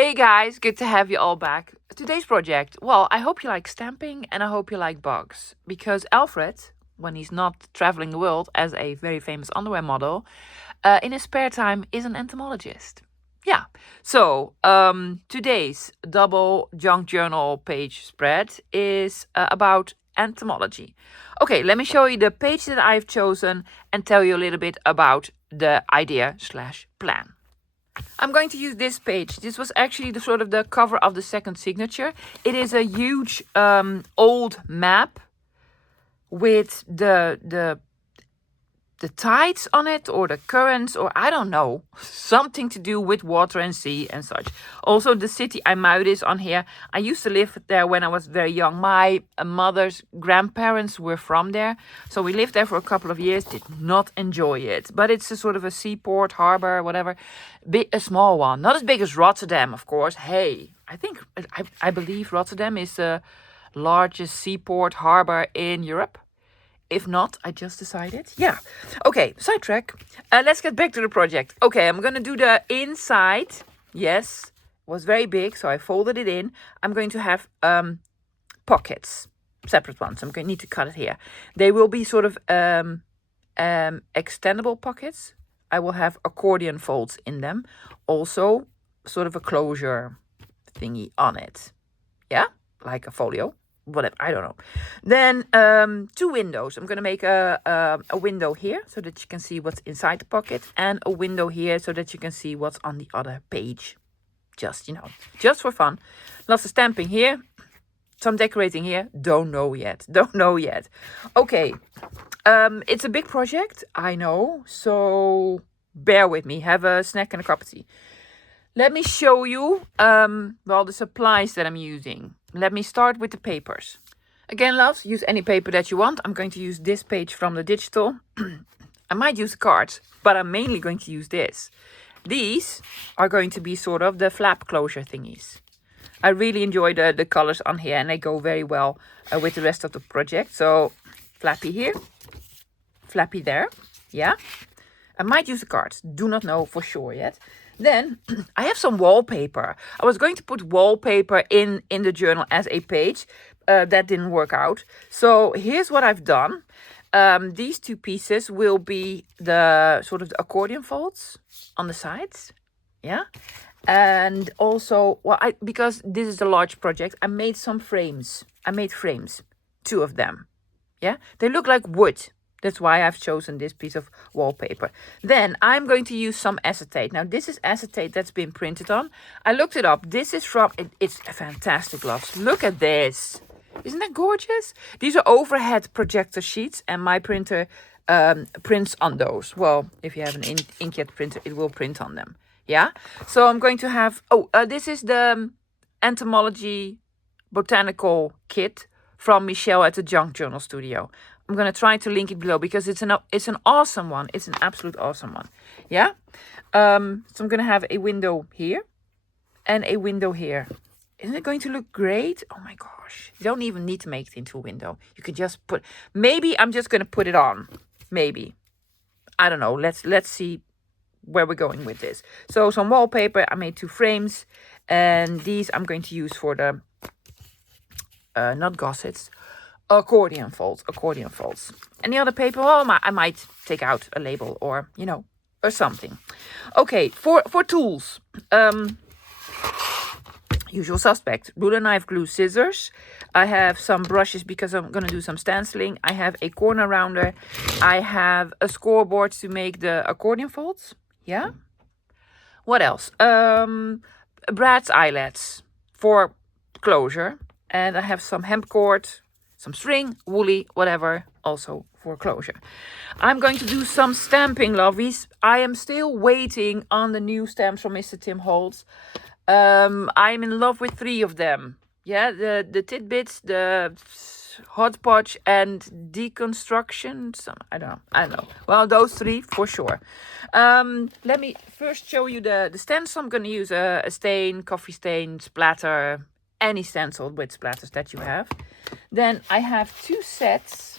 Hey guys, good to have you all back. Today's project, well, I hope you like stamping and I hope you like bugs. Because Alfred, when he's not traveling the world as a very famous underwear model, in his spare time is an entomologist. Yeah, so today's double junk journal page spread is about entomology. Okay, let me show you the page that I've chosen and tell you a little bit about the idea/plan. I'm going to use this page. This was actually the sort of the cover of the second signature. It is a huge old map with the tides on it, or the currents, or I don't know, something to do with water and sea and such. Also, the city Muiden is on here. I used to live there when I was very young. My mother's grandparents were from there, so we lived there for a couple of years. Did not enjoy it, but it's a sort of a seaport, harbor, whatever. A small one, not as big as Rotterdam, of course. Hey, I believe Rotterdam is the largest seaport harbor in Europe. If not, I just decided. Yeah. Okay, sidetrack. Let's get back to the project. Okay, I'm going to do the inside. Yes, it was very big, so I folded it in. I'm going to have pockets, separate ones. I'm going to need to cut it here. They will be sort of extendable pockets. I will have accordion folds in them. Also, sort of a closure thingy on it. Yeah, like a folio. Whatever, I don't know. Then 2 windows. I'm going to make a window here so that you can see what's inside the pocket, and a window here so that you can see what's on the other page. Just for fun. Lots of stamping here, some decorating here. Don't know yet. Okay, it's a big project, I know, so bear with me. Have a snack and a cup of tea. Let me show you the supplies that I'm using. Let me start with the papers. Again, loves, use any paper that you want. I'm going to use this page from the digital. I might use cards, but I'm mainly going to use this. These are going to be sort of the flap closure thingies. I really enjoy the colors on here, and they go very well with the rest of the project. So, flappy here, flappy there. Yeah. I might use the cards. Do not know for sure yet. Then I have some wallpaper. I was going to put wallpaper in the journal as a page. That didn't work out. So here's what I've done. These 2 pieces will be the sort of the accordion folds on the sides. Yeah. And also, because this is a large project, I made some frames. I made frames, 2 of them. Yeah. They look like wood. That's why I've chosen this piece of wallpaper. Then I'm going to use some acetate. Now, this is acetate that's been printed on. I looked it up. This is from, it's fantastic, loves. Look at this. Isn't that gorgeous? These are overhead projector sheets, and my printer prints on those. Well, if you have an inkjet printer, it will print on them. Yeah? So I'm going to have, this is the Entomology Botanical Kit from Michelle at the Junkjournal studio. I'm going to try to link it below because it's an awesome one. It's an absolute awesome one. Yeah? So I'm going to have a window here and a window here. Isn't it going to look great? Oh my gosh. You don't even need to make it into a window. You could just maybe I'm just going to put it on. Maybe. I don't know. Let's see where we're going with this. So some wallpaper. I made 2 frames. And these I'm going to use for the, not gussets, accordion folds. And the other paper, I might take out a label or something. Okay, for tools, usual suspect: ruler, knife, glue, scissors. I have some brushes because I'm gonna do some stenciling. I have a corner rounder. I have a scoreboard to make the accordion folds. Yeah. What else? Brad's eyelets for closure, and I have some hemp cord, some string, woolly, whatever, also for closure. I'm going to do some stamping, lovies. I am still waiting on the new stamps from Mr. Tim Holtz. I'm in love with 3 of them. Yeah, the tidbits, the hodgepodge, and deconstruction. I don't know. Well, those 3 for sure. Let me first show you the stencil. I'm going to use a stain, coffee stain, splatter, any stencil with splatters that you have. Then I have 2 sets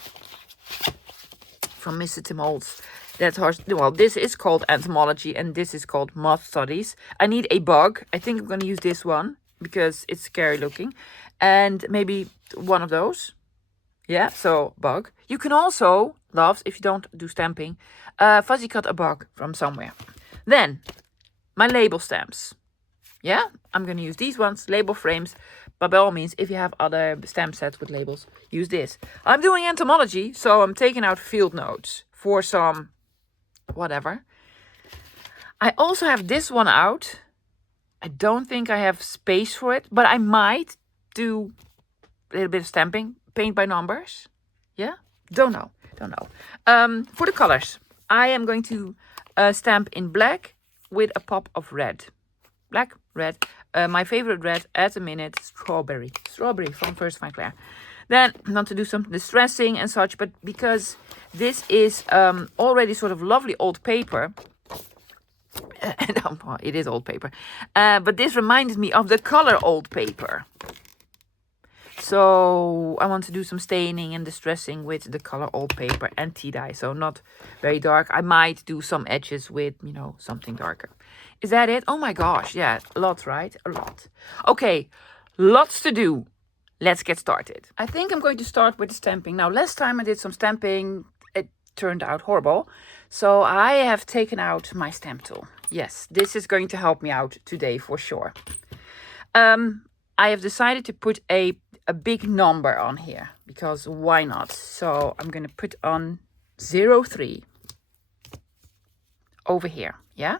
from Mr. Tim Holtz. That's hard. Well, this is called Entomology and this is called Moth Studies. I need a bug. I think I'm going to use this one because it's scary looking. And maybe one of those. Yeah, so bug. You can also, loves, if you don't do stamping, fuzzy cut a bug from somewhere. Then, my label stamps. Yeah, I'm going to use these ones, label frames. But by all means, if you have other stamp sets with labels, use this. I'm doing entomology, so I'm taking out field notes for some whatever. I also have this one out. I don't think I have space for it, but I might do a little bit of stamping, paint by numbers. Yeah, don't know. For the colors, I am going to stamp in black with a pop of red. Black, red. My favorite red at the minute, strawberry. Strawberry from First Fine Claire. Then I want to do some distressing and such, but because this is already sort of lovely old paper, it is old paper, but this reminds me of the color old paper. So I want to do some staining and distressing with the color old paper and tea dye. So not very dark. I might do some edges with, something darker. Is that it? Oh my gosh. Yeah, a lot, right? A lot. Okay, lots to do. Let's get started. I think I'm going to start with the stamping. Now, last time I did some stamping, it turned out horrible. So I have taken out my stamp tool. Yes, this is going to help me out today for sure. I have decided to put a big number on here because why not? So I'm going to put on 03 over here. Yeah.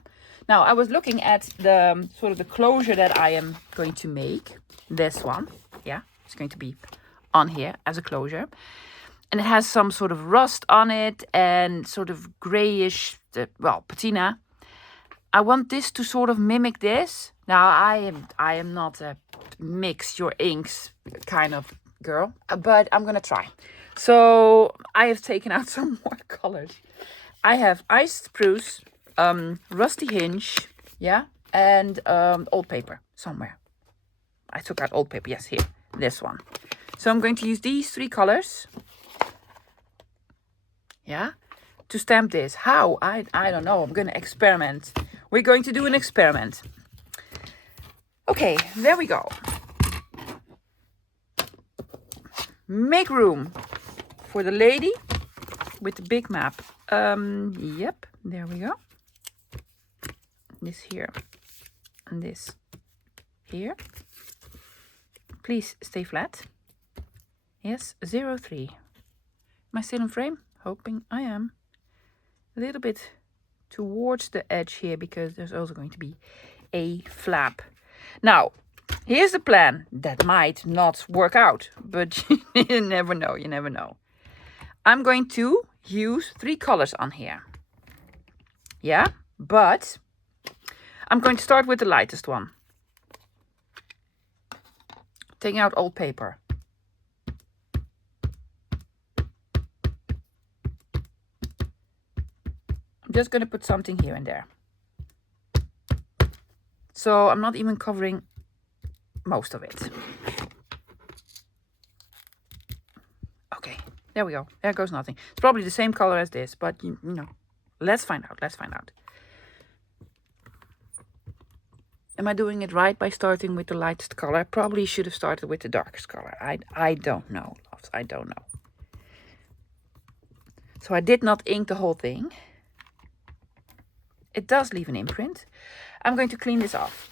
Now I was looking at the sort of the closure that I am going to make. This one. Yeah. It's going to be on here as a closure. And it has some sort of rust on it and sort of grayish, patina. I want this to sort of mimic this. Now I am not a mix your inks kind of girl, but I'm gonna try. So I have taken out some more colors. I have iced spruce, rusty hinge, yeah, and old paper somewhere. I took out old paper, yes, here, this one. So I'm going to use these 3 colors, yeah, to stamp this. How? I don't know. I'm gonna experiment. We're going to do an experiment. Okay, there we go. Make room for the lady with the big map. Yep, there we go. This here and this here. Please stay flat. Yes, 03. Am I still in frame? Hoping I am. A little bit towards the edge here because there's also going to be a flap. Now, here's the plan. That might not work out, but you never know, you never know. I'm going to use 3 colors on here. Yeah, but I'm going to start with the lightest one. Taking out old paper. I'm just going to put something here and there. So I'm not even covering most of it. Okay, there we go. There goes nothing. It's probably the same color as this, but let's find out. Let's find out. Am I doing it right by starting with the lightest color? I probably should have started with the darkest color. I don't know, loves. I don't know. So I did not ink the whole thing. It does leave an imprint. I'm going to clean this off.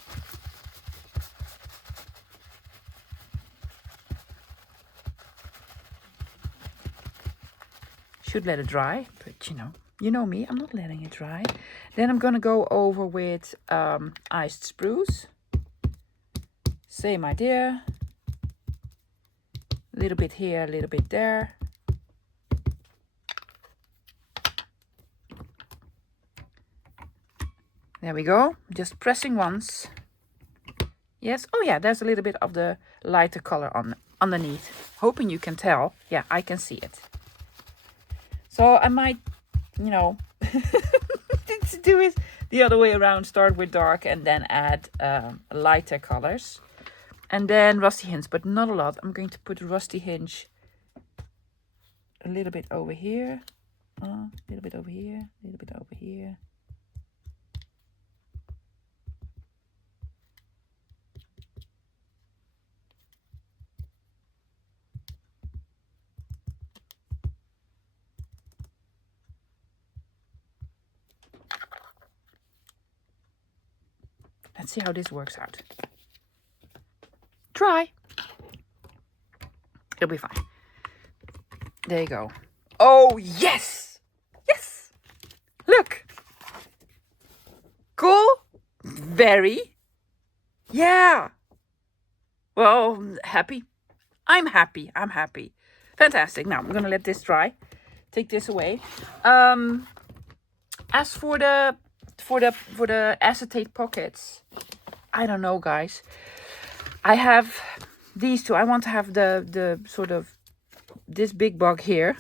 Should let it dry, but you know me, I'm not letting it dry. Then I'm gonna go over with iced spruce. Same idea. A little bit here, a little bit there. There we go. Just pressing once. Yes. Oh yeah, there's a little bit of the lighter color underneath. Hoping you can tell. Yeah, I can see it. So I might, do it the other way around. Start with dark and then add lighter colors. And then rusty hinge, but not a lot. I'm going to put rusty hinge a little bit over here. A little bit over here, a little bit over here. Let's see how this works out. Try. It'll be fine. There you go. Oh, yes! Yes! Look! Cool? Very. Yeah. Well, happy. I'm happy. I'm happy. Fantastic. Now, I'm going to let this dry. Take this away. As for the acetate pockets, I don't know, guys. I have these two. I want to have the sort of this big bug here.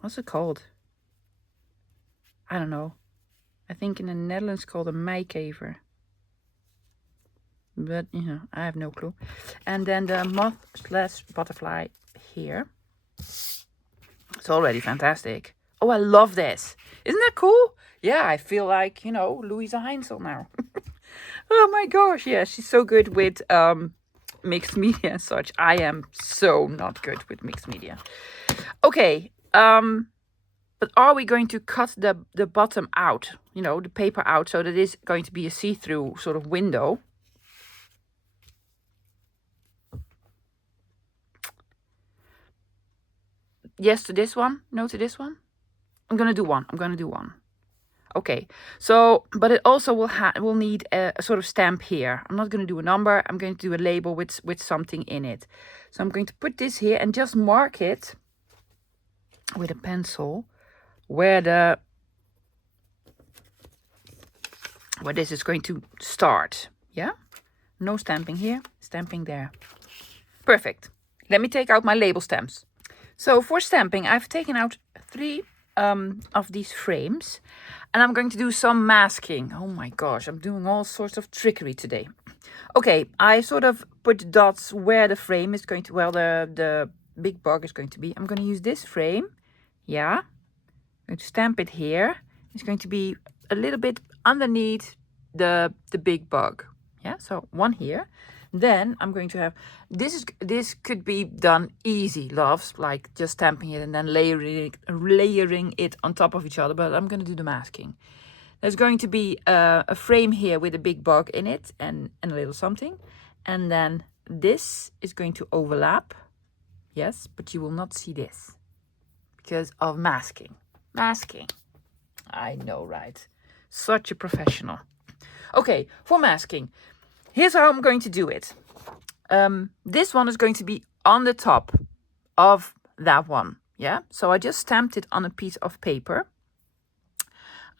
What's it called? I don't know. I think in the Netherlands called a meikaver. But, you know, I have no clue. And then the moth/butterfly here. It's already fantastic. Oh, I love this. Isn't that cool? Yeah, I feel like, you know, Louisa Heinzel now. Oh my gosh, yeah, she's so good with mixed media and such. I am so not good with mixed media. Okay, but are we going to cut the bottom out, you know, the paper out, so that it's going to be a see-through sort of window? Yes to this one, no to this one? I'm going to do one. Okay, so, but it also will need a sort of stamp here. I'm not going to do a number. I'm going to do a label with something in it. So I'm going to put this here and just mark it with a pencil where this is going to start. Yeah? No stamping here, stamping there. Perfect. Let me take out my label stamps. So for stamping, I've taken out 3 of these frames, and I'm going to do some masking. Oh my gosh, I'm doing all sorts of trickery today. Okay, I sort of put dots where the frame is going to, well, the big bug is going to be. I'm going to use this frame. Yeah. I'm going to stamp it here. It's going to be a little bit underneath the big bug. Yeah, so one here. Then I'm going to have, this could be done easy, loves, like just stamping it and then layering it on top of each other, but I'm going to do the masking. There's going to be a frame here with a big bug in it and a little something. And then this is going to overlap. Yes, but you will not see this because of masking. Masking. I know, right? Such a professional. Okay, for masking. Here's how I'm going to do it. This one is going to be on the top of that one. Yeah, so I just stamped it on a piece of paper.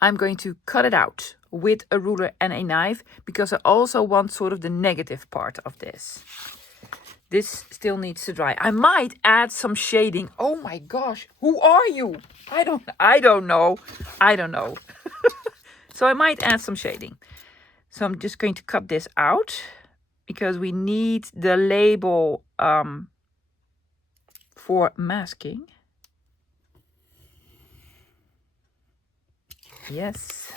I'm going to cut it out with a ruler and a knife because I also want sort of the negative part of this. This still needs to dry. I might add some shading. Oh my gosh, who are you? I don't know. So I might add some shading. So I'm just going to cut this out because we need the label for masking. Yes.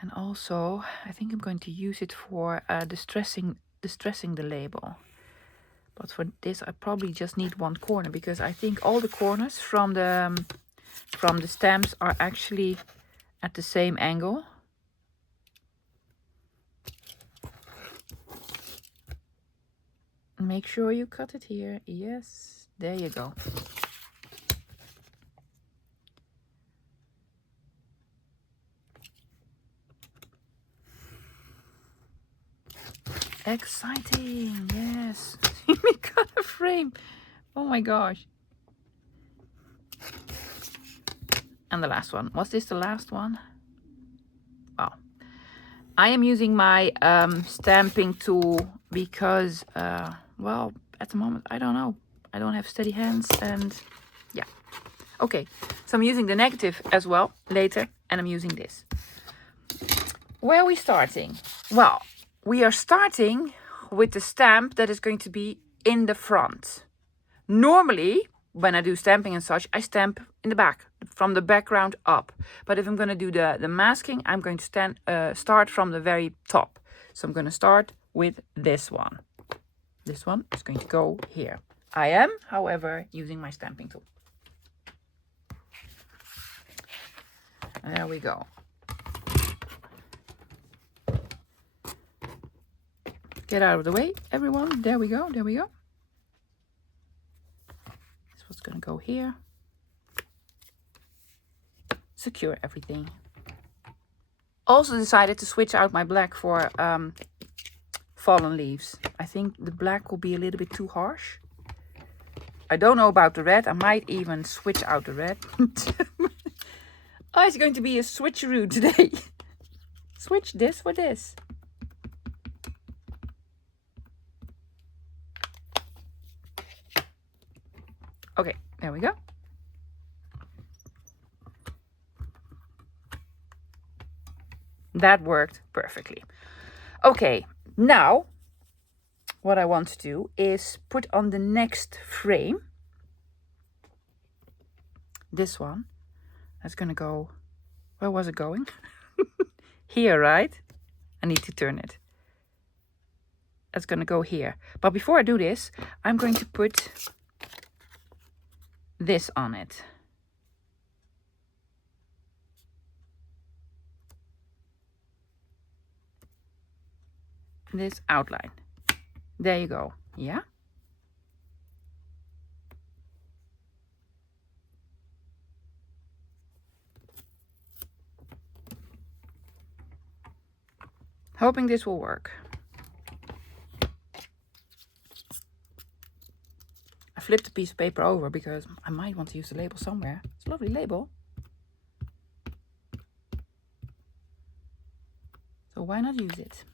And also, I think I'm going to use it for distressing the label. But for this, I probably just need one corner because I think all the corners from the stamps are actually at the same angle. Make sure you cut it here. Yes, there you go. Exciting, yes. We got a frame. Oh my gosh. And the last one. Was this the last one? Wow. I am using my stamping tool because, well, at the moment, I don't know. I don't have steady hands and yeah. Okay, so I'm using the negative as well later and I'm using this. Where are we starting? Well, we are starting with the stamp that is going to be in the front. Normally, when I do stamping and such, I stamp in the back, from the background up. But if I'm going to do the masking, I'm going to start from the very top. So I'm going to start with this one. This one is going to go here. I am, however, using my stamping tool. And there we go. Get out of the way, everyone. There we go. There we go. This was going to go here. Secure everything. Also decided to switch out my black for fallen leaves. I think the black will be a little bit too harsh. I don't know about the red. I might even switch out the red. Oh, it's going to be a switcheroo today. Switch this for this. Okay, there we go. That worked perfectly. Okay, now what I want to do is put on the next frame. This one. That's going to go... Where was it going? Here, right? I need to turn it. That's going to go here. But before I do this, I'm going to put this on it. This outline. There you go. Yeah? Hoping this will work. I flipped the piece of paper over because I might want to use the label somewhere. It's a lovely label. So why not use it?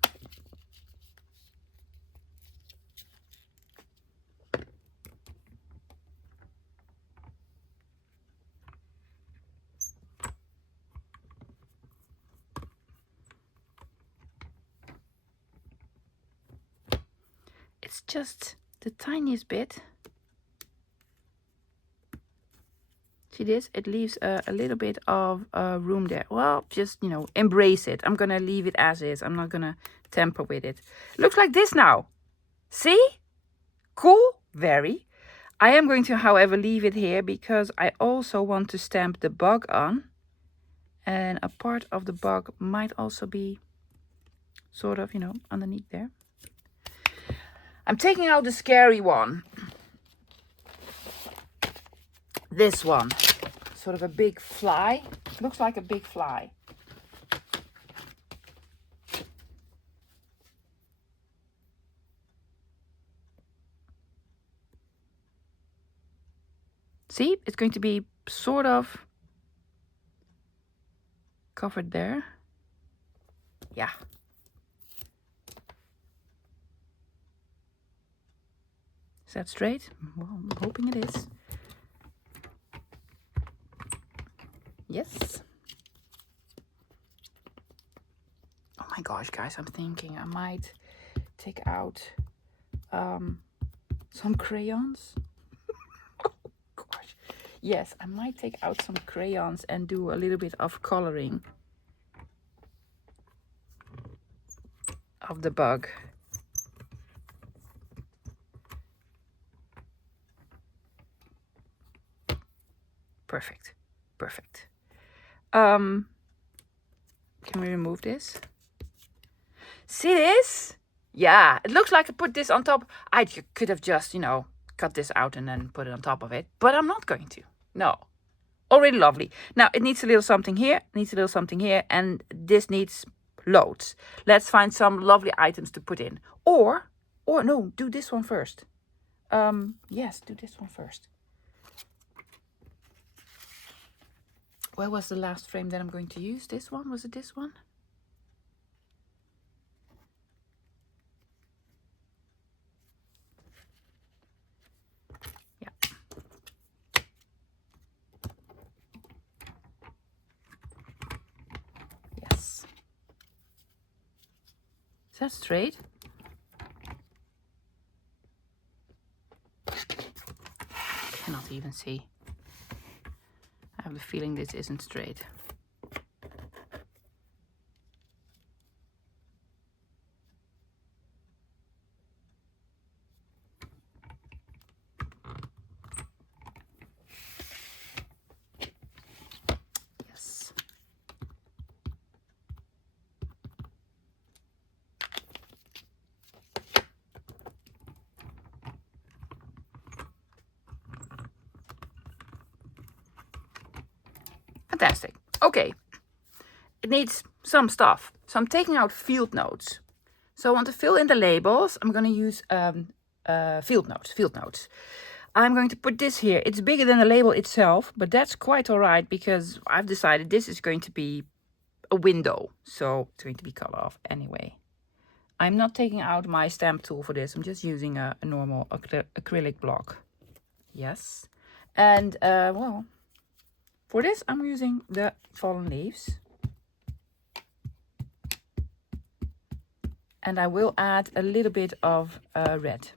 It's just the tiniest bit. See this? It leaves a little bit of room there. Well, just, you know, embrace it. I'm going to leave it as is. I'm not going to tamper with it. Looks like this now. See? Cool? Very. I am going to, however, leave it here because I also want to stamp the bug on. And a part of the bug might also be sort of, you know, underneath there. I'm taking out the scary one. This one. Sort of a big fly. Looks like a big fly. See, it's going to be sort of covered there. Yeah. Is that straight? Well, I'm hoping it is. Yes. Oh my gosh, guys, I'm thinking I might take out some crayons. Oh gosh. Yes, I might take out some crayons and do a little bit of coloring of the bug. Perfect. Perfect. Can we remove this? See this? Yeah, it looks like I put this on top. I could have just, you know, cut this out and then put it on top of it, but I'm not going to. No. Already lovely. Now, it needs a little something here, needs a little something here, and this needs loads. Let's find some lovely items to put in. Or no, do this one first. Yes, do this one first. Where was the last frame that I'm going to use? This one? Was it this one? Yeah. Yes. Is that straight? Cannot even see. I have the feeling this isn't straight. Yes. Fantastic. Okay. It needs some stuff. So I'm taking out field notes. So I want to fill in the labels. I'm going to use field notes. I'm going to put this here. It's bigger than the label itself, but that's quite all right because I've decided this is going to be a window. So it's going to be cut off anyway. I'm not taking out my stamp tool for this. I'm just using a normal acrylic block. Yes. And, well, for this, I'm using the fallen leaves. And I will add a little bit of red.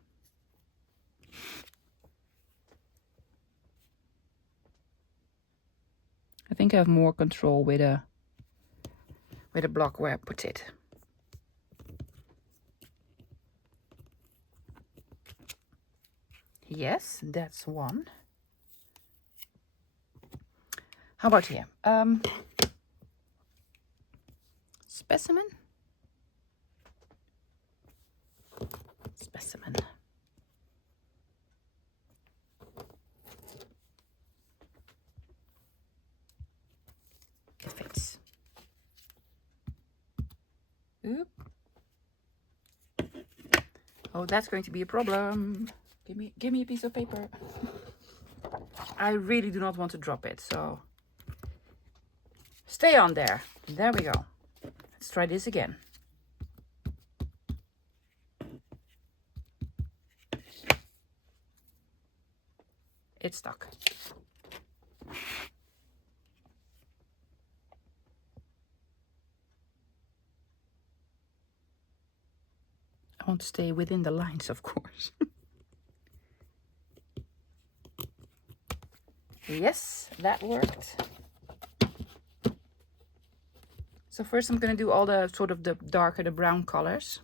I think I have more control with a block where I put it. Yes, that's one. How about here? Specimen. It fits. Oop. Oh, that's going to be a problem. Give me a piece of paper. I really do not want to drop it, so stay on there. There we go. Let's try this again. It's stuck. I want to stay within the lines, of course. Yes, that worked. So first I'm going to do all the sort of the darker, the brown colors.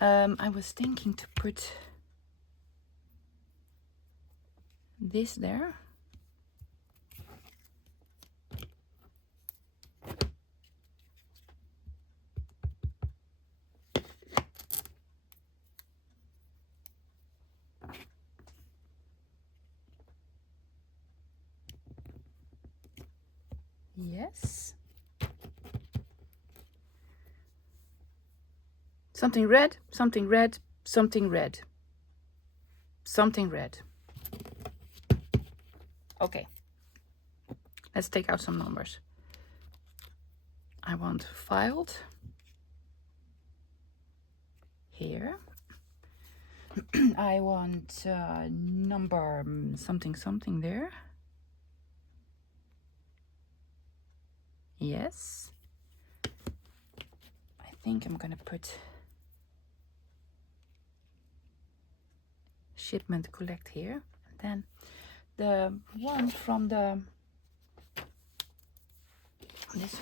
I was thinking to put this there. Yes. Something red, something red, something red. Something red. Okay. Let's take out some numbers. I want filed here. I want number something something there. Yes. I think I'm gonna put shipment collect here. And then the one from this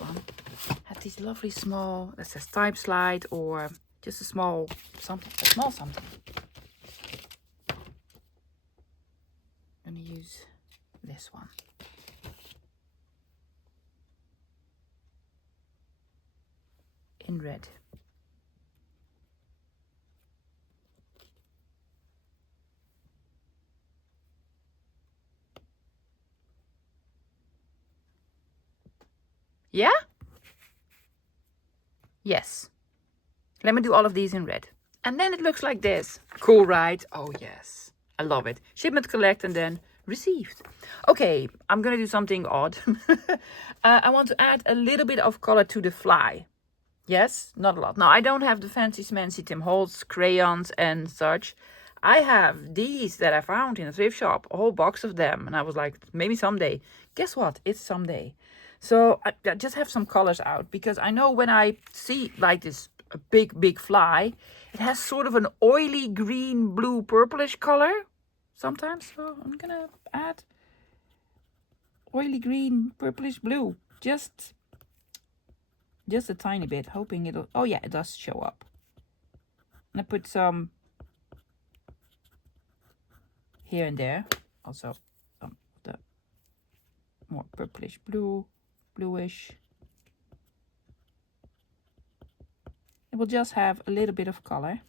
one had these lovely small, that says type slide or just a small something. I'm gonna use this one. In red. Yeah? Yes. Let me do all of these in red. And then it looks like this. Cool, right? Oh, yes. I love it. Shipment collect and then received. Okay, I'm going to do something odd. I want to add a little bit of color to the fly. Yes, not a lot. Now, I don't have the fancy smancy Tim Holtz crayons and such. I have these that I found in a thrift shop, a whole box of them. And I was like, maybe someday. Guess what? It's someday. So I just have some colors out, because I know when I see like this big fly, it has sort of an oily green, blue, purplish color sometimes. So I'm gonna add oily green, purplish blue, just a tiny bit, hoping it'll, oh yeah, it does show up. And I put some here and there, also some of the more purplish blue, bluish. It will just have a little bit of color.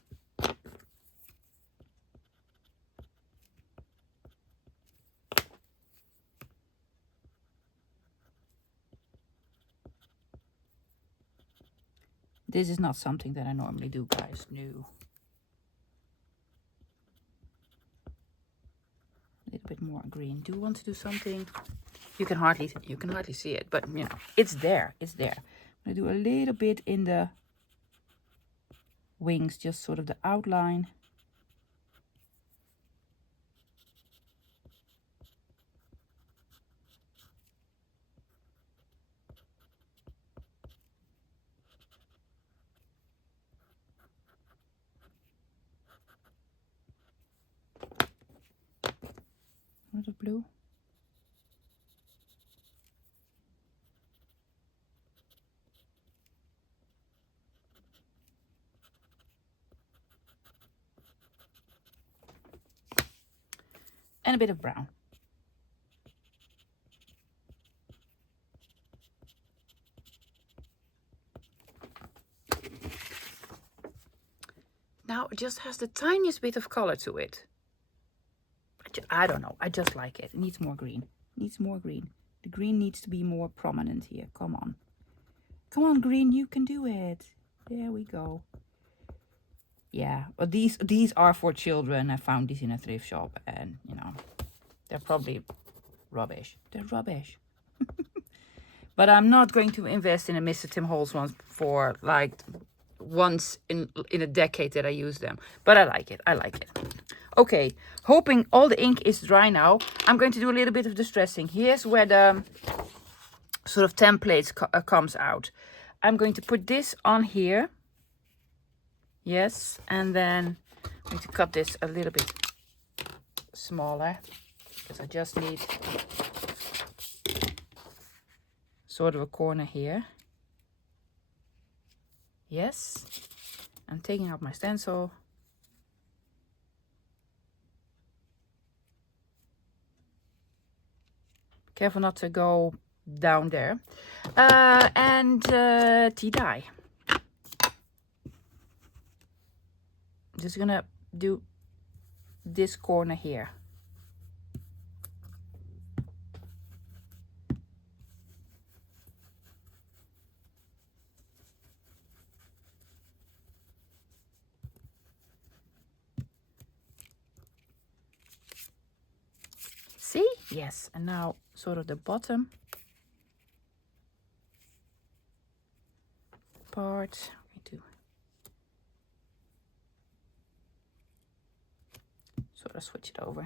This is not something that I normally do, guys. No. A little bit more green. Do you want to do something? You can hardly see it, but you know, it's there. It's there. I'm gonna do a little bit in the wings, just sort of the outline. A little blue. And a bit of brown. Now it just has the tiniest bit of color to it. I don't know. I just like it. It needs more green. It needs more green. The green needs to be more prominent here. Come on. Come on, green. You can do it. There we go. Yeah, but these are for children. I found these in a thrift shop, and you know, they're probably rubbish. They're rubbish. But I'm not going to invest in a Mr. Tim Holtz one for like once in a decade that I use them. But I like it. I like it. Okay, hoping all the ink is dry now, I'm going to do a little bit of distressing. Here's where the sort of templates comes out. I'm going to put this on here. Yes, and then I'm going to cut this a little bit smaller, because I just need sort of a corner here. Yes, I'm taking out my stencil. Careful not to go down there. And tea dye. Just gonna do this corner here. See? Yes. And now sort of the bottom part. We do sort of switch it over.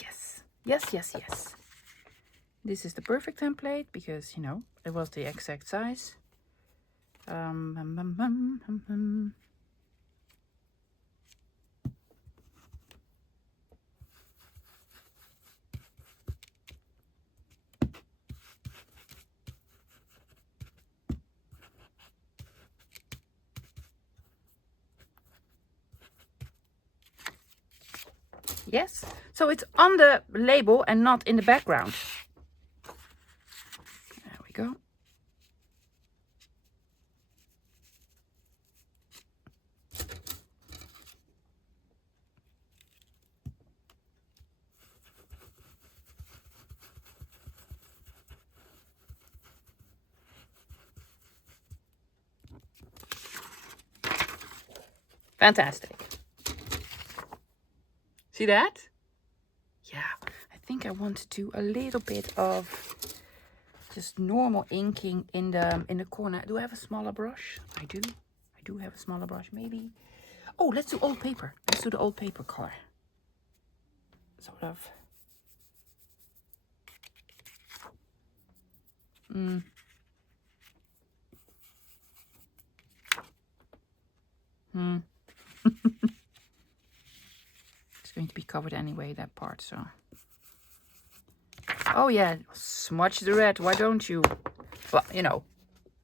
Yes. Yes, yes, yes. This is the perfect template because, you know, it was the exact size. Yes, so it's on the label and not in the background. There we go. Fantastic. See that? Yeah, I think I want to do a little bit of just normal inking in the corner. Do I have a smaller brush? I do. I I do have a smaller brush, maybe. Oh, let's do old paper. Let's do the old paper color. Sort of. It's going to be covered anyway, that part, so. Oh yeah, smudge the red, why don't you? Well, you know,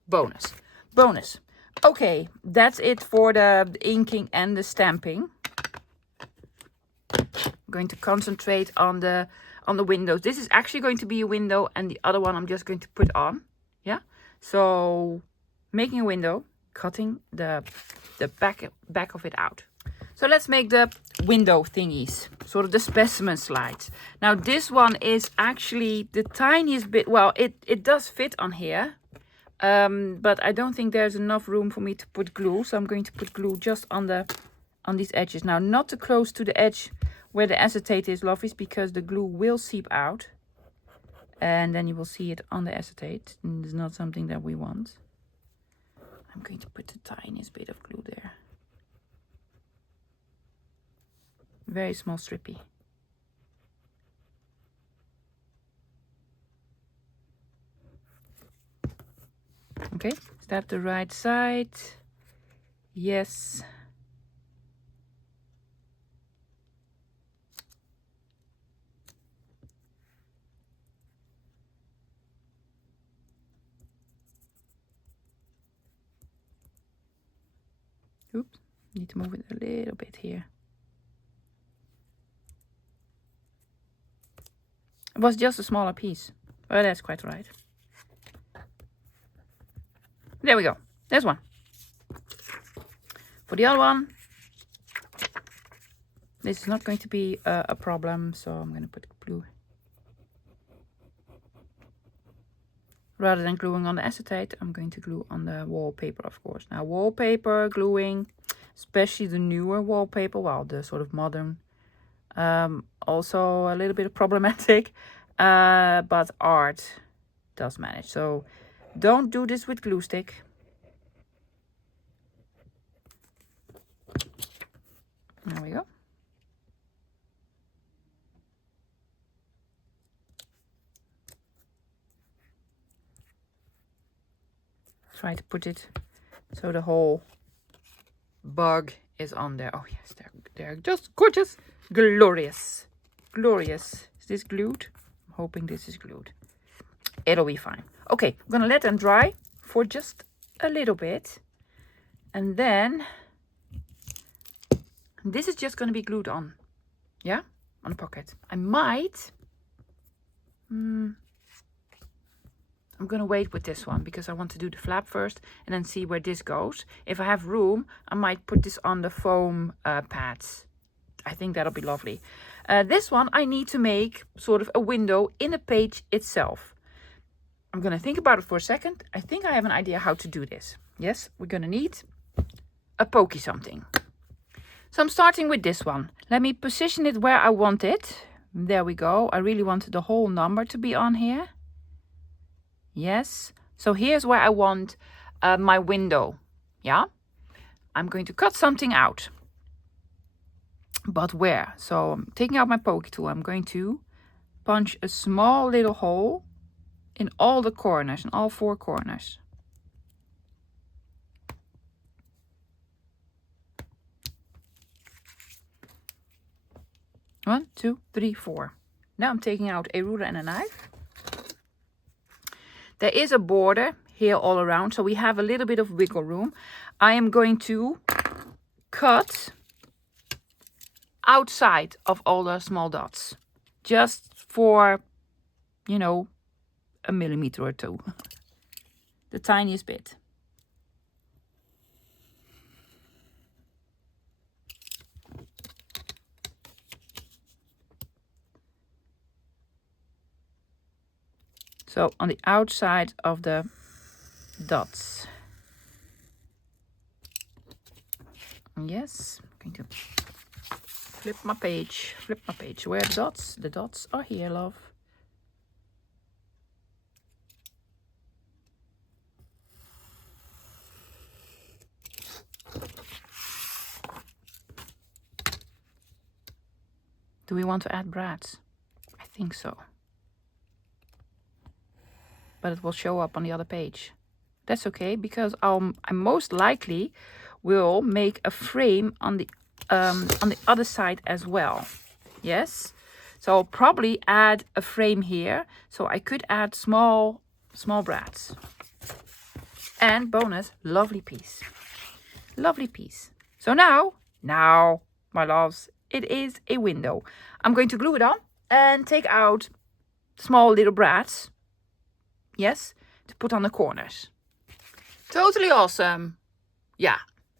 bonus. Bonus. Okay, that's it for the inking and the stamping. I'm going to concentrate on the windows. This is actually going to be a window, and the other one I'm just going to put on. Yeah, so making a window, cutting the back of it out. So let's make the window thingies, sort of the specimen slides. Now this one is actually the tiniest bit. Well, it does fit on here, but I don't think there's enough room for me to put glue, so I'm going to put glue just on these edges. Now, not too close to the edge where the acetate is, lovelies, because the glue will seep out, and then you will see it on the acetate, and it's not something that we want. I'm going to put the tiniest bit of glue there. Very small strippy. Okay, is that the right side? Yes. Oops, need to move it a little bit here. It was just a smaller piece, but that's quite right. There we go. There's one. For the other one, this is not going to be a problem, so I'm going to put glue. Rather than gluing on the acetate, I'm going to glue on the wallpaper, of course. Now, wallpaper gluing, especially the newer wallpaper, well, the sort of modern, also a little bit problematic, but art does manage. So don't do this with glue stick. There we go. Try to put it so the whole bug is on there. Oh yes, they're just gorgeous. Glorious. Glorious. Is this glued? I'm hoping this is glued. It'll be fine. Okay, I'm gonna let them dry for just a little bit. And then this is just gonna be glued on. Yeah? On the pocket. I might... I'm going to wait with this one because I want to do the flap first and then see where this goes. If I have room, I might put this on the foam pads. I think that'll be lovely. This one, I need to make sort of a window in the page itself. I'm going to think about it for a second. I think I have an idea how to do this. Yes, we're going to need a pokey something. So I'm starting with this one. Let me position it where I want it. There we go. I really wanted the whole number to be on here. Yes, so here's where I want my window, yeah? I'm going to cut something out. But where? So I'm taking out my pokey tool. I'm going to punch a small little hole in all the corners, in all 4 corners. One, 2, 3, 4. Now I'm taking out a ruler and a knife. There is a border here all around, so we have a little bit of wiggle room. I am going to cut outside of all the small dots, just for, you know, a millimeter or 2. The tiniest bit. So on the outside of the dots. Yes, I'm going to flip my page. Where are the dots? The dots are here, love. Do we want to add brads? I think so. But it will show up on the other page. That's okay, because I most likely will make a frame on the other side as well. Yes, so I'll probably add a frame here, so I could add small brads. And bonus, lovely piece, lovely piece. So now my loves, it is a window. I'm going to glue it on and take out small little brads. Yes, to put on the corners. Totally awesome. Yeah,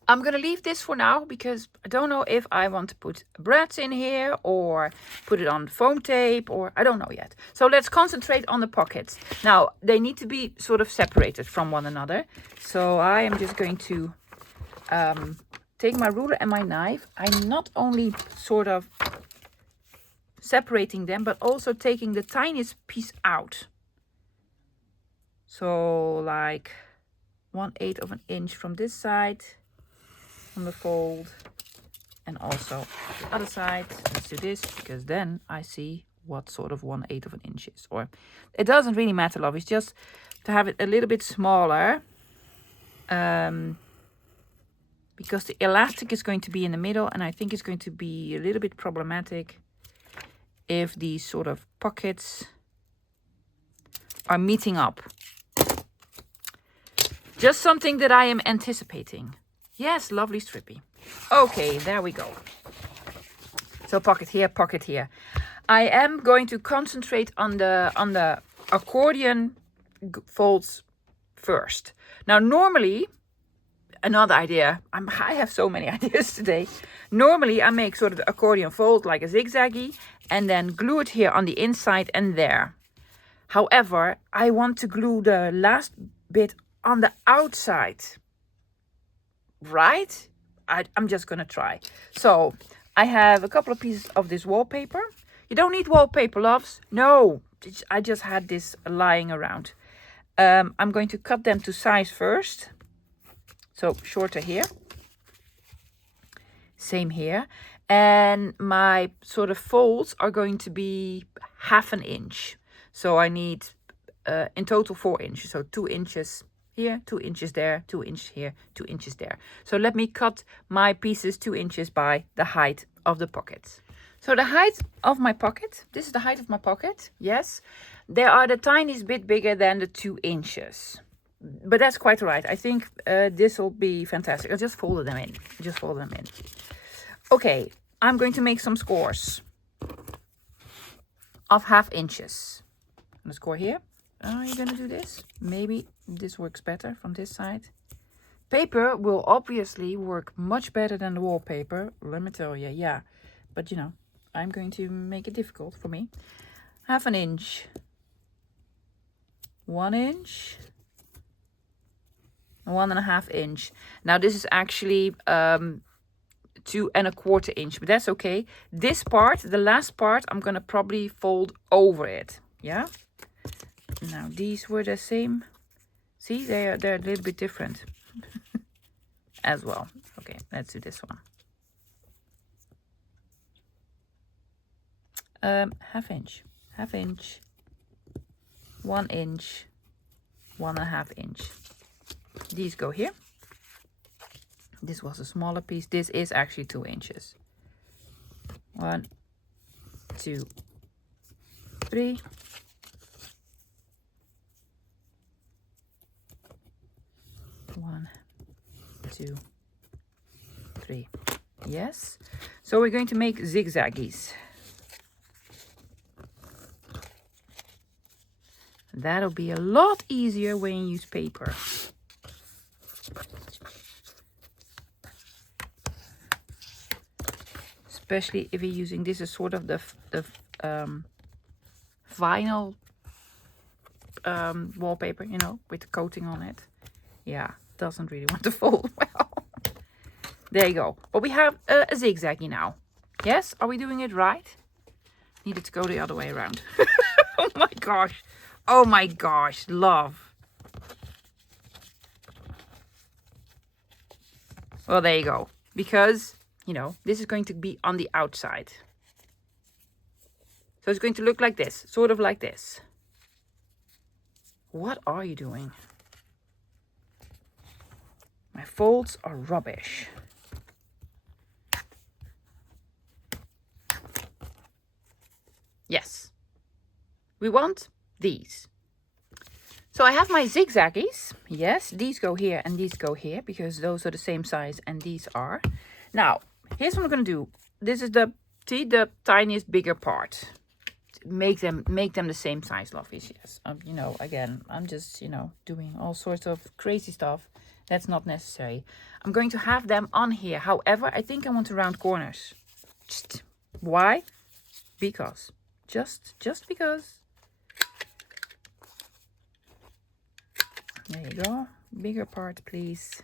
I'm gonna leave this for now because I don't know if I want to put brads in here or put it on foam tape, or I don't know yet. So let's concentrate on the pockets. Now, they need to be sort of separated from one another. So I am just going to take my ruler and my knife. I'm not only sort of separating them, but also taking the tiniest piece out. So like 1/8 of an inch from this side, from the fold, and also the other side. Let's do this, because then I see what sort of 1/8 of an inch is. Or it doesn't really matter, love. It's just to have it a little bit smaller, because the elastic is going to be in the middle, and I think it's going to be a little bit problematic if these sort of pockets are meeting up. Just something that I am anticipating. Yes, lovely strippy. Okay, there we go. So pocket here, pocket here. I am going to concentrate on the accordion folds first. Now, normally, another idea. I have so many ideas today. Normally, I make sort of the accordion fold like a zigzaggy and then glue it here on the inside and there. However, I want to glue the last bit on the outside, right? I'm just gonna try. So I have a couple of pieces of this wallpaper. You don't need wallpaper, loves. No, I just had this lying around. I'm going to cut them to size first. So shorter here. Same here. And my sort of folds are going to be 1/2 inch. So I need in total 4 inches. So 2 inches here, 2 inches there, 2 inches here, 2 inches there. So let me cut my pieces 2 inches by the height of the pocket. So the height of my pocket, this is the height of my pocket, yes. They are the tiniest bit bigger than the 2 inches. But that's quite all right. I think this will be fantastic. I'll just fold them in. Just fold them in. Okay, I'm going to make some scores of 1/2 inches. I'm going to score here. Are you going to do this? Maybe this works better from this side. Paper will obviously work much better than the wallpaper. Let me tell you, yeah. But, you know, I'm going to make it difficult for me. 1/2 inch. 1 inch. 1.5 inch. Now, this is actually 2 1/4 inch, but that's okay. This part, the last part, I'm going to probably fold over it. Yeah? Now, these were the same. See, they're a little bit different as well. Okay, let's do this one. 1/2 inch. 1/2 inch. 1 inch. 1.5 inch. These go here. This was a smaller piece. This is actually 2 inches. 1, 2, 3. 1, 2, 3. Yes. So we're going to make zigzaggies. That'll be a lot easier when you use paper. Especially if you're using, this is sort of the vinyl wallpaper, you know, with the coating on it. Yeah, doesn't really want to fold well. There you go. But we have a zigzaggy now. Yes, are we doing it right? Needed to go the other way around. Oh my gosh. Oh my gosh, love. Well, there you go. Because, you know, this is going to be on the outside. So it's going to look like this, sort of like this. What are you doing? My folds are rubbish. Yes. We want these. So I have my zigzaggies. Yes, these go here and these go here because those are the same size and these are. Now, here's what I'm going to do. This is the tiniest, bigger part. Make them the same size, lovies. Yes. You know, again, I'm just, you know, doing all sorts of crazy stuff. That's not necessary. I'm going to have them on here. However, I think I want to round corners. Why? Because. Just because. There you go. Bigger part, please.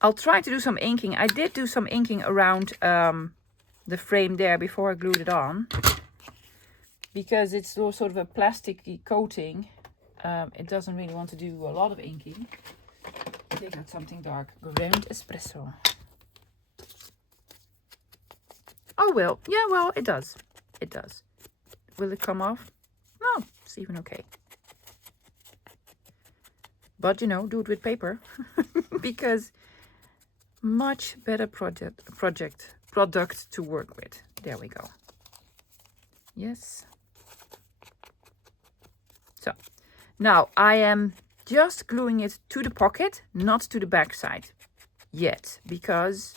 I'll try to do some inking. I did do some inking around the frame there before I glued it on. Because it's sort of a plasticky coating. It doesn't really want to do a lot of inking. Take out something dark. Ground espresso. Oh, well. Yeah, well, it does. It does. Will it come off? No, it's even okay. But, you know, do it with paper. Because much better product to work with. There we go. Yes. So, now I am just gluing it to the pocket, not to the back side yet. Because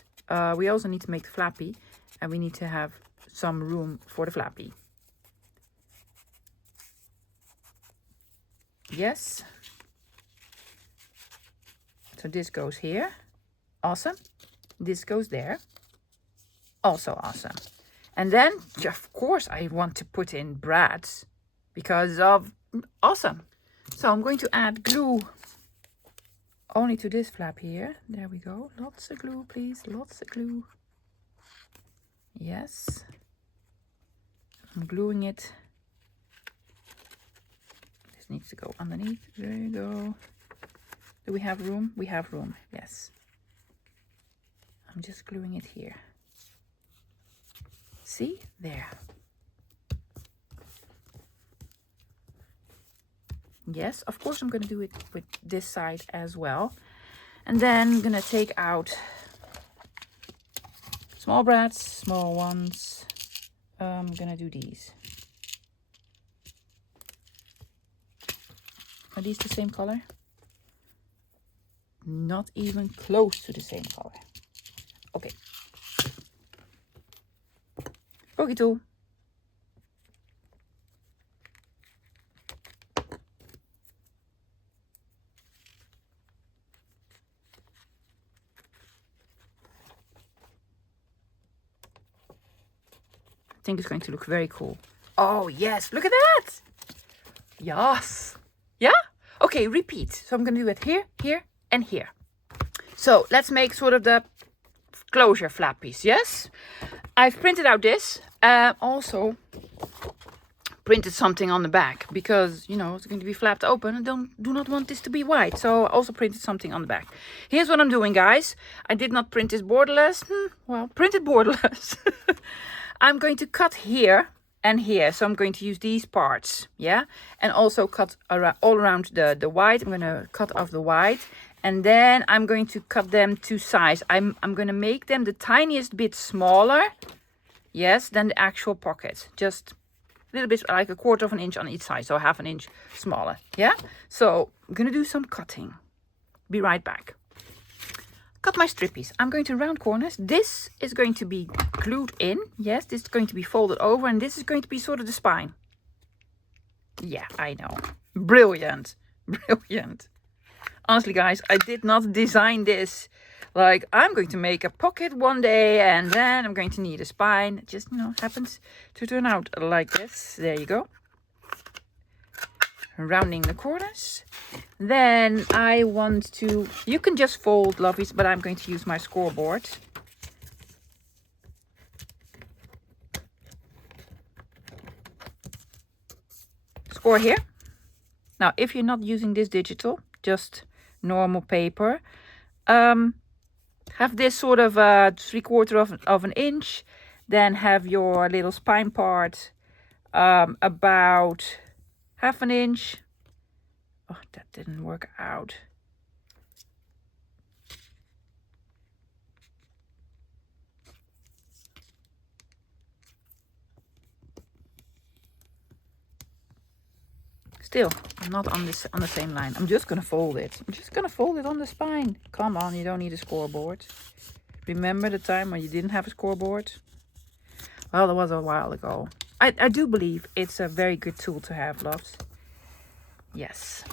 we also need to make the flappy. And we need to have some room for the flappy. Yes. So this goes here. Awesome. This goes there. Also awesome. And then, of course, I want to put in brads because of awesome. So I'm going to add glue only to this flap here. There we go. Lots of glue, please. Lots of glue. Yes. I'm gluing it. This needs to go underneath. There you go. Do we have room? We have room. Yes. I'm just gluing it here. See? There. Yes, of course I'm going to do it with this side as well. And then I'm going to take out small brads, small ones. I'm going to do these. Are these the same color? Not even close to the same color. Okay. Poke tool. I think it's going to look very cool. Oh, yes. Look at that. Yes. Yeah? Okay, repeat. So I'm going to do it here, here, and here. So let's make sort of the closure flappies. Yes? I've printed out this. Also printed something on the back because, you know, it's going to be flapped open. I do not want this to be white. So I also printed something on the back. Here's what I'm doing, guys. I did not print this borderless. Well, printed borderless. I'm going to cut here and here. So I'm going to use these parts. Yeah. And also cut all around the white. I'm going to cut off the white. And then I'm going to cut them to size. I'm going to make them the tiniest bit smaller. Yes, than the actual pocket. Just a little bit, like 1/4 of an inch on each side. So 1/2 an inch smaller. Yeah. So I'm going to do some cutting. Be right back. Cut my strippies. I'm going to round corners. This is going to be glued in. Yes, this is going to be folded over. And this is going to be sort of the spine. Yeah, I know. Brilliant. Brilliant. Honestly, guys, I did not design this. Like, I'm going to make a pocket one day and then I'm going to need a spine. It just, you know, happens to turn out like this. There you go. Rounding the corners. Then I want to, you can just fold, lovies, but I'm going to use my scoreboard. Score here. Now, if you're not using this digital, just normal paper, have this sort of 3/4 of an inch Then have your little spine part about 1/2 inch. Oh, that didn't work out. Still, I'm not on the same line. I'm just gonna fold it. I'm just gonna fold it on the spine. Come on, you don't need a scoreboard. Remember the time when you didn't have a scoreboard? Well, that was a while ago. I do believe it's a very good tool to have, loves. Yes.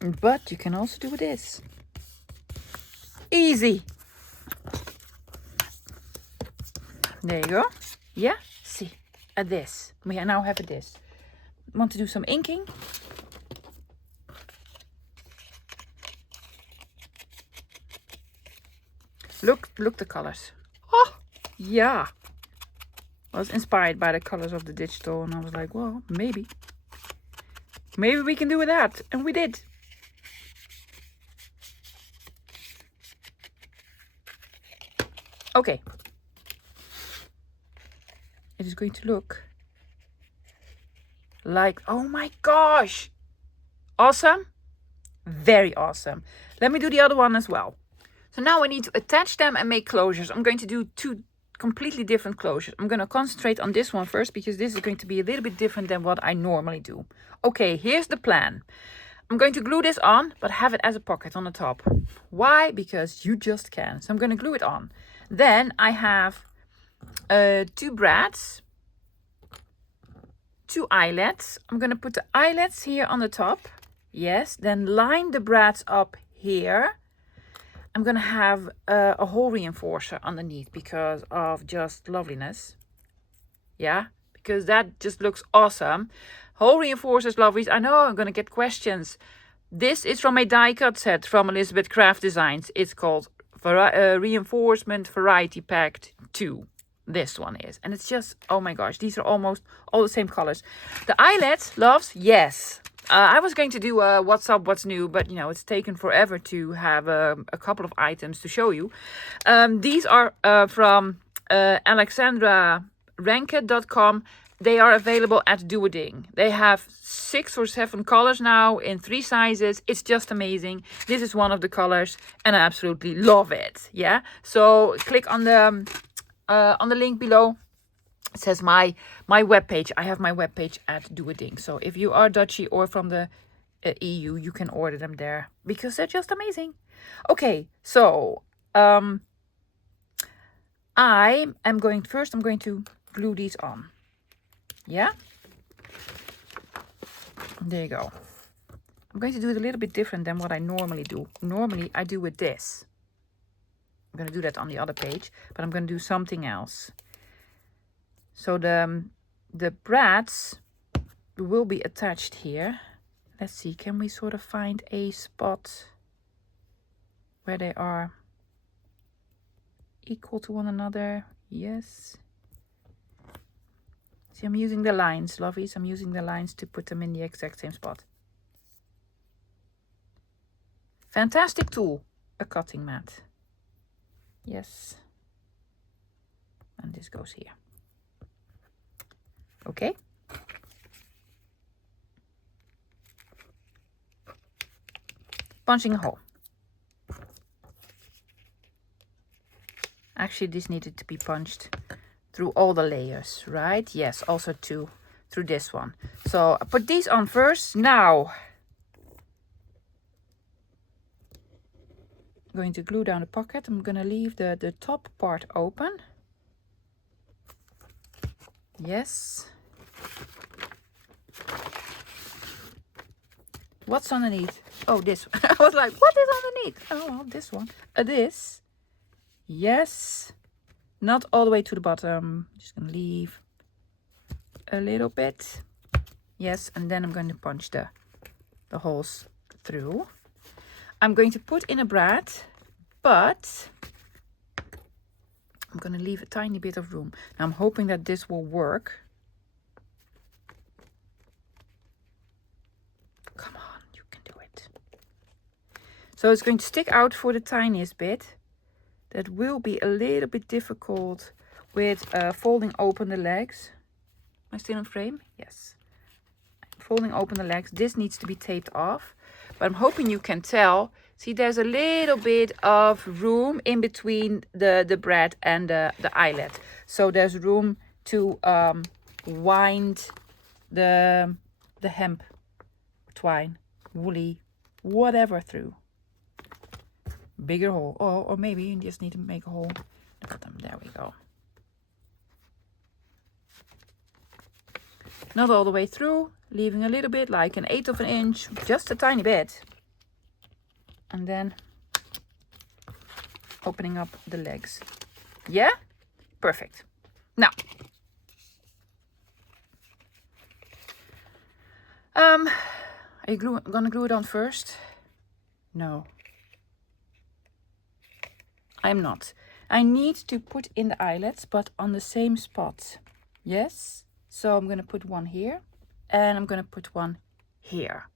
But you can also do this. Easy. There you go. Yeah, see, a this. We now have a this. Want to do some inking? Look the colors. Oh, yeah. I was inspired by the colors of the digital and I was like, well, maybe we can do with that. And we did. Okay. It is going to look like, oh my gosh. Awesome. Very awesome. Let me do the other one as well. So now I need to attach them and make closures. I'm going to do 2 completely different closures. I'm going to concentrate on this one first because this is going to be a little bit different than what I normally do. Okay, here's the plan. I'm going to glue this on, but have it as a pocket on the top. Why? Because you just can. So I'm going to glue it on. Then I have 2 brads, 2 eyelets. I'm going to put the eyelets here on the top. Yes, then line the brads up here. I'm going to have a hole reinforcer underneath because of just loveliness. Yeah, because that just looks awesome. Hole reinforcers, lovelies. I know I'm going to get questions. This is from a die cut set from Elizabeth Craft Designs. It's called Reinforcement Variety Pack 2. This one is. And it's just, oh my gosh, these are almost all the same colors. The eyelets, loves, yes. I was going to do a what's up, what's new, but you know, it's taken forever to have a couple of items to show you. These are from alexandraranke.com. They are available at Do a Ding. They have 6 or 7 colors now in 3 sizes. It's just amazing. This is one of the colors and I absolutely love it. Yeah. So click on the link below. It says my webpage. I have my webpage at Do a Ding. So if you are Dutchy or from the EU, you can order them there because they're just amazing. Okay, so I'm going to glue these on. Yeah? There you go. I'm going to do it a little bit different than what I normally do. Normally I do with this. I'm going to do that on the other page, but I'm going to do something else. So the brads will be attached here. Let's see, can we sort of find a spot where they are equal to one another? Yes. See, I'm using the lines, lovies. I'm using the lines to put them in the exact same spot. Fantastic tool, a cutting mat. Yes. And this goes here. Okay. Punching a hole. Actually, this needed to be punched through all the layers, right? Yes, also through this one. So I put these on first. Now I'm going to glue down the pocket. I'm going to leave the top part open. Yes. What's underneath? Oh, this one. I was like, what is underneath? Oh, well, this one. This. Yes. Not all the way to the bottom. Just going to leave a little bit. Yes, and then I'm going to punch the holes through. I'm going to put in a brad, but I'm going to leave a tiny bit of room. Now I'm hoping that this will work. Come on, you can do it. So it's going to stick out for the tiniest bit. That will be a little bit difficult with folding open the legs. Am I still in frame? Yes. Folding open the legs. This needs to be taped off. But I'm hoping you can tell. See, there's a little bit of room in between the brad and the eyelet. So there's room to wind the hemp, twine, woolly, whatever through. Bigger hole. Or maybe you just need to make a hole. Look at them. There we go. Not all the way through. Leaving a little bit, like 1/8 of an inch. Just a tiny bit. And then opening up the legs. Yeah? Perfect. Now. Are you gonna glue it on first? No. I'm not. I need to put in the eyelets, but on the same spot. Yes? So I'm going to put one here. And I'm going to put one here.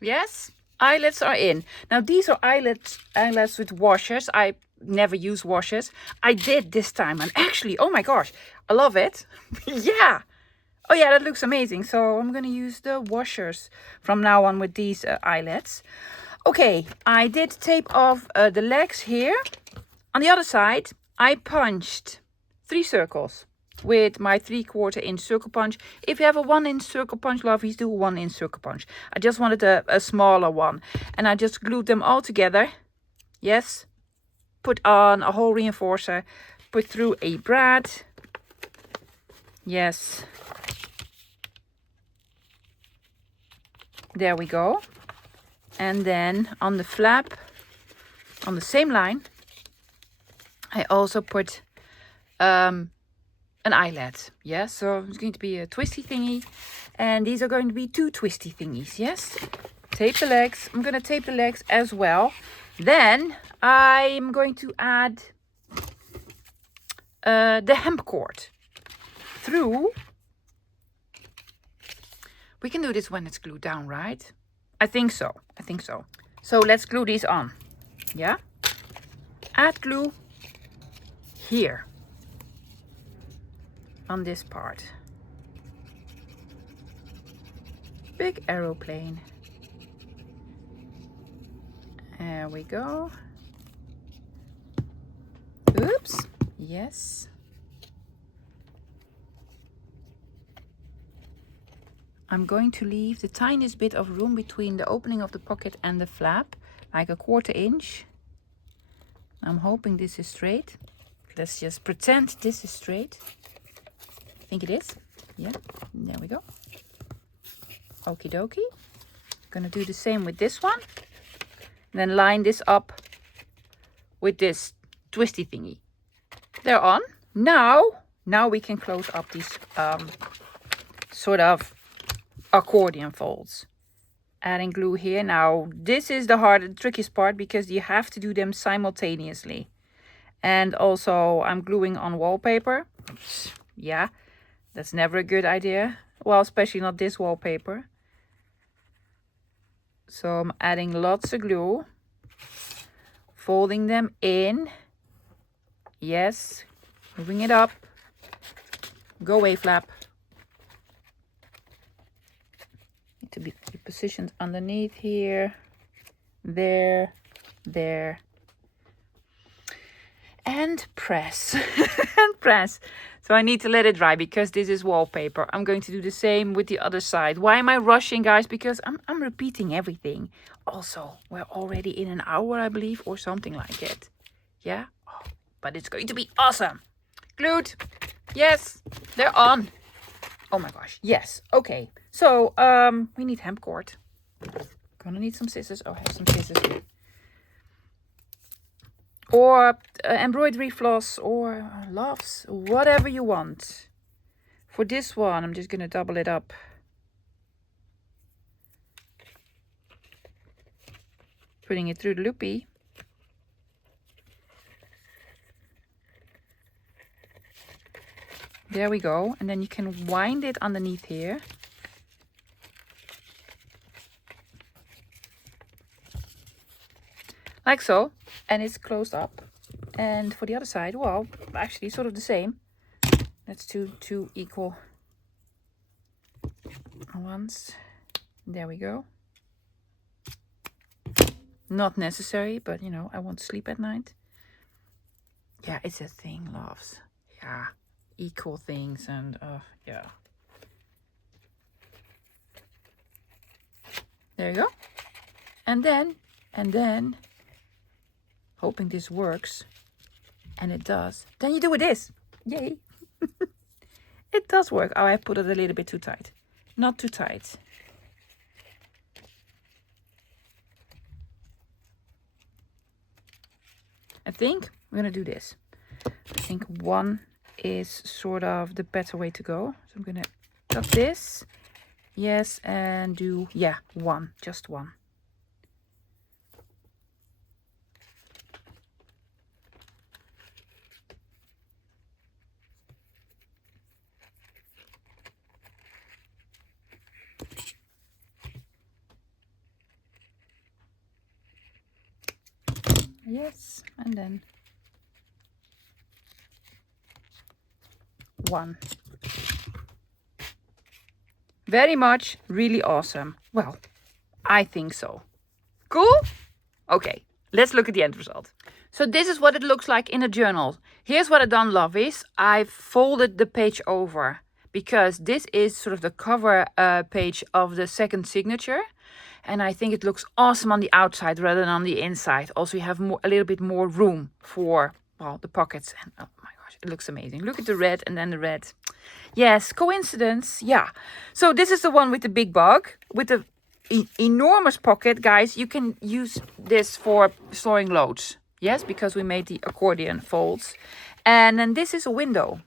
Yes? Eyelets are in. Now these are eyelets with washers. I never use washers. I did this time. And actually, oh my gosh, I love it. Yeah. Oh yeah, that looks amazing. So I'm going to use the washers from now on with these eyelets. Okay, I did tape off the legs here. On the other side, I punched 3 circles with my 3/4 inch circle punch. If you have a 1 inch circle punch, lovies, do a 1 inch circle punch. I just wanted a smaller one. And I just glued them all together. Yes. Put on a hole reinforcer. Put through a brad. Yes. There we go. And then on the flap, on the same line, I also put an eyelet. Yes, so it's going to be a twisty thingy. And these are going to be 2 twisty thingies. Yes. Tape the legs. I'm going to tape the legs as well. Then I'm going to add the hemp cord through. We can do this when it's glued down, right? I think so. I think so. So let's glue these on. Yeah. Add glue here on this part. Big aeroplane. There we go. Oops. Yes. I'm going to leave the tiniest bit of room between the opening of the pocket and the flap, like a 1/4 inch. I'm hoping this is straight. Let's just pretend this is straight. I think it is. Yeah, there we go. Okie dokie. Gonna do the same with this one. Then line this up with this twisty thingy. They're on. Now we can close up these sort of accordion folds. Adding glue here. Now this is the trickiest part because you have to do them simultaneously. And also I'm gluing on wallpaper. Yeah, that's never a good idea. Well, especially not this wallpaper. So I'm adding lots of glue. Folding them in. Yes. Moving it up. Go away, flap. To be positioned underneath here, there, and press. And press. So I need to let it dry because this is wallpaper. I'm going to do the same with the other side. Why am I rushing, guys? Because I'm repeating everything. Also, we're already in an hour, I believe, or something like it. Yeah? Oh, but it's going to be awesome. Glued. Yes, they're on. Oh my gosh. Yes. Okay. So, we need hemp cord. Gonna need some scissors. Oh, I have some scissors here. Or embroidery floss or loves, whatever you want. For this one, I'm just gonna double it up. Putting it through the loopy. There we go. And then you can wind it underneath here. like so, and it's closed up. And for the other side, well, actually sort of the same. Let's do two equal ones. There we go. Not necessary, but you know, I want to sleep at night. Yeah, it's a thing, loves. Yeah, equal things and yeah. There you go. And then, hoping this works, and it does. Then you do with this. Yay. It does work. Oh, I put it a little bit too tight. Not too tight. I think I'm going to do this. I think one is sort of the better way to go. So I'm going to cut this. Yes, and do, yeah, one. Just one. Yes, and then one. Very much, really awesome. Well, I think so. Cool? Okay, let's look at the end result. So this is what it looks like in a journal. Here's what I done, lovies. I folded the page over because this is sort of the cover page of the second signature. And I think it looks awesome on the outside rather than on the inside. Also, you have a little bit more room for, well, the pockets. And oh my gosh, it looks amazing. Look at the red and then the red. Yes, coincidence. Yeah. So this is the one with the big bug. With the enormous pocket, guys. You can use this for storing loads. Yes, because we made the accordion folds. And then this is a window.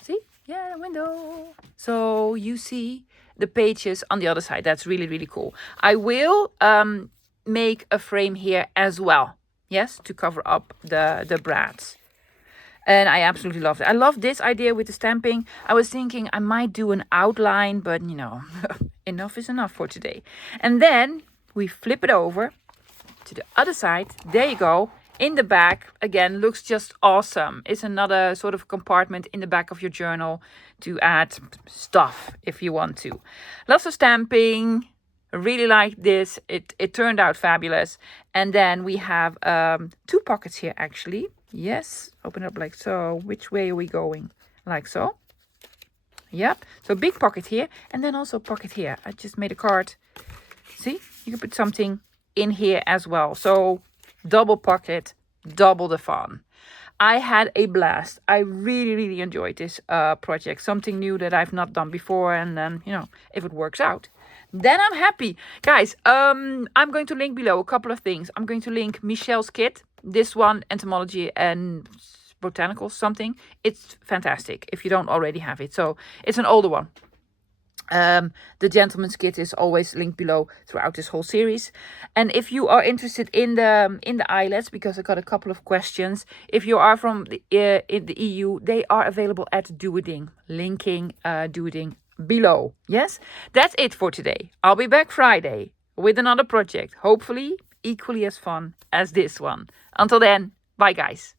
See? Yeah, a window. So you see the pages on the other side. That's really, really cool. I will make a frame here as well. Yes, to cover up the brads. And I absolutely love it. I love this idea with the stamping. I was thinking I might do an outline, but you know, enough is enough for today. And then we flip it over to the other side. There you go. In the back, again, looks just awesome. It's another sort of compartment in the back of your journal to add stuff if you want to. Lots of stamping. I really like this. It turned out fabulous. And then we have two pockets here, actually. Yes, open up like so. Which way are we going? Like so. Yep. So big pocket here. And then also a pocket here. I just made a card. See? You can put something in here as well. So double pocket, double the fun. I had a blast. I really, really enjoyed this project. Something new that I've not done before. And then, you know, if it works out, then I'm happy. Guys, I'm going to link below a couple of things. I'm going to link Michelle's kit. This one, Entomology and Botanicals, something. It's fantastic if you don't already have it. So it's an older one. The gentleman's kit is always linked below throughout this whole series. And if you are interested in the eyelets, because I got a couple of questions, if you are from the in the EU, they are available at Dooding. Linking Dooding below. Yes, that's it for today. I'll be back Friday with another project, hopefully equally as fun as this one. Until then, bye guys.